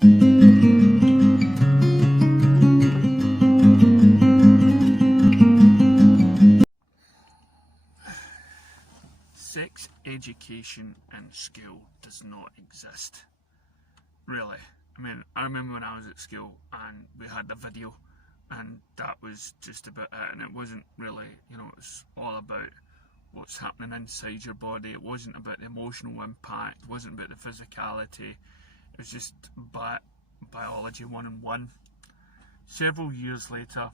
Sex education in school does not exist. Really. I mean, I remember when I was at school and we had the video, and that was just about it, and it wasn't really, it was all about what's happening inside your body. It wasn't about the emotional impact, it wasn't about the physicality, it was just biology 101. Several years later,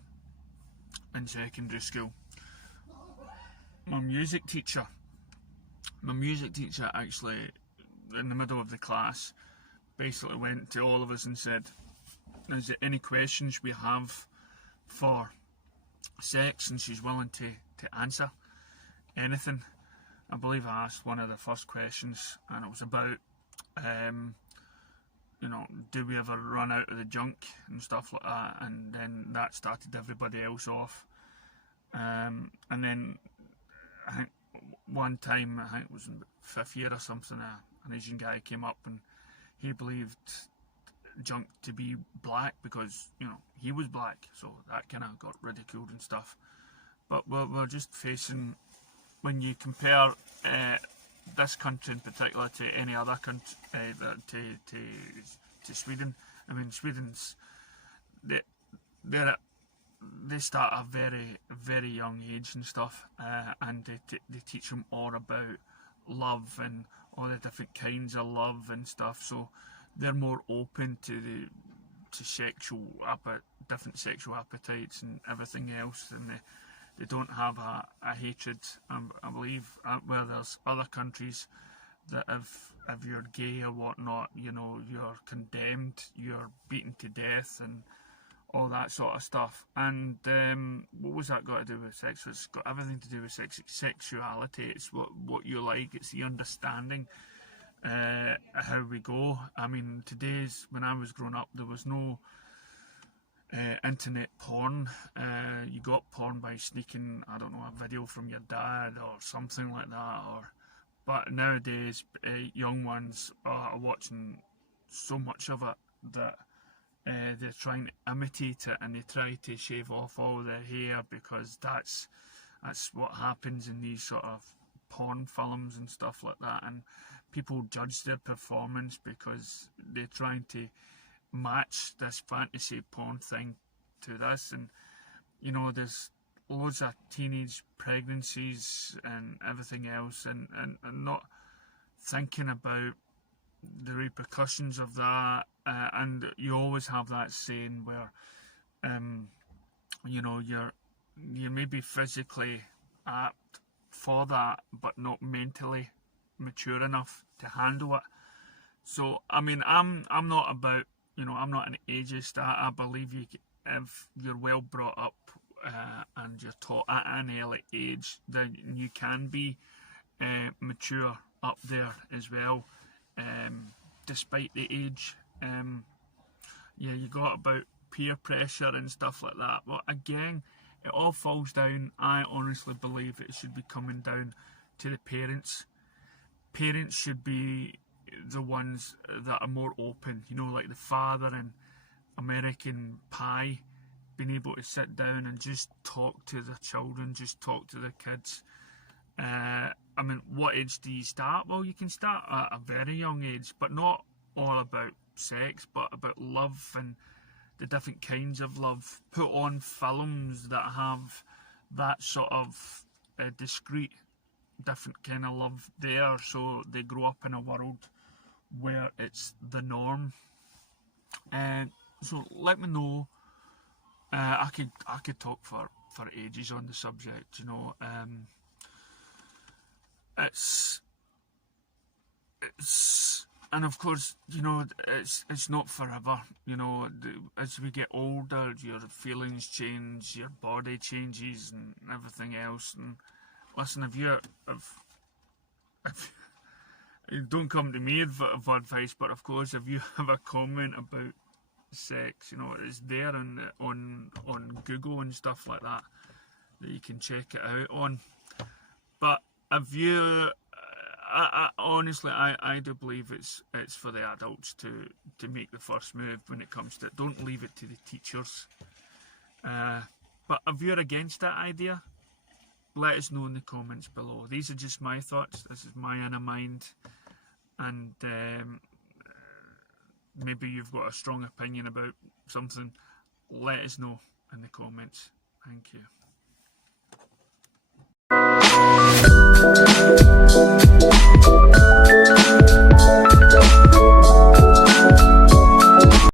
in secondary school, my music teacher actually, in the middle of the class, basically went to all of us and said, is there any questions we have for sex? And she's willing to answer anything. I believe I asked one of the first questions, and it was about, do we ever run out of the junk and stuff like that? And then that started everybody else off. And then I think one time, I think it was in the 5th year or something, an Asian guy came up and he believed junk to be black because, he was black, so that kind of got ridiculed and stuff. But we're just facing, when you compare this country in particular to any other country, to Sweden. I mean, Sweden's, they start at a very, very young age and stuff, and they teach them all about love and all the different kinds of love and stuff. So they're more open to different sexual appetites and everything else, and they don't have a hatred. I believe where there's other countries that if you're gay or whatnot, you're condemned, you're beaten to death, and all that sort of stuff. And what was that got to do with sex? It's got everything to do with sexuality. It's what you like. It's the understanding how we go. I mean, when I was growing up, there was no internet porn. You got porn by sneaking, I don't know, a video from your dad or something like that. But nowadays, young ones are watching so much of it that they're trying to imitate it, and they try to shave off all the hair because that's what happens in these sort of porn films and stuff like that. And people judge their performance because they're trying to match this fantasy porn thing to this. And there's loads of teenage pregnancies and everything else, and not thinking about the repercussions of that. And you always have that saying where you're maybe physically apt for that, but not mentally mature enough to handle it. So I mean, I'm not about, I'm not an ageist. I believe if you're well brought up and you're taught at an early age, then you can be mature up there as well, despite the age. You got about peer pressure and stuff like that. But again, it all falls down, I honestly believe it should be coming down to the parents. Parents should be the ones that are more open, like the father in American Pie, being able to sit down and just talk to the children, just talk to the kids. I mean, what age do you start? Well, you can start at a very young age, but not all about sex, but about love and the different kinds of love. Put on films that have that sort of discreet, different kind of love there, so they grow up in a world where it's the norm. And so let me know. I could talk for ages on the subject. It's and of course, it's not forever. As we get older, your feelings change, your body changes, and everything else. And listen, if don't come to me for advice, but of course, if you have a comment about sex, it's there on Google and stuff like that you can check it out on. But if you I honestly, I do believe it's for the adults to make the first move when it comes to it. Don't leave it to the teachers. But if you're against that idea, let us know in the comments below. These are just my thoughts. This is my inner mind, and maybe you've got a strong opinion about something. Let us know in the comments. Thank you.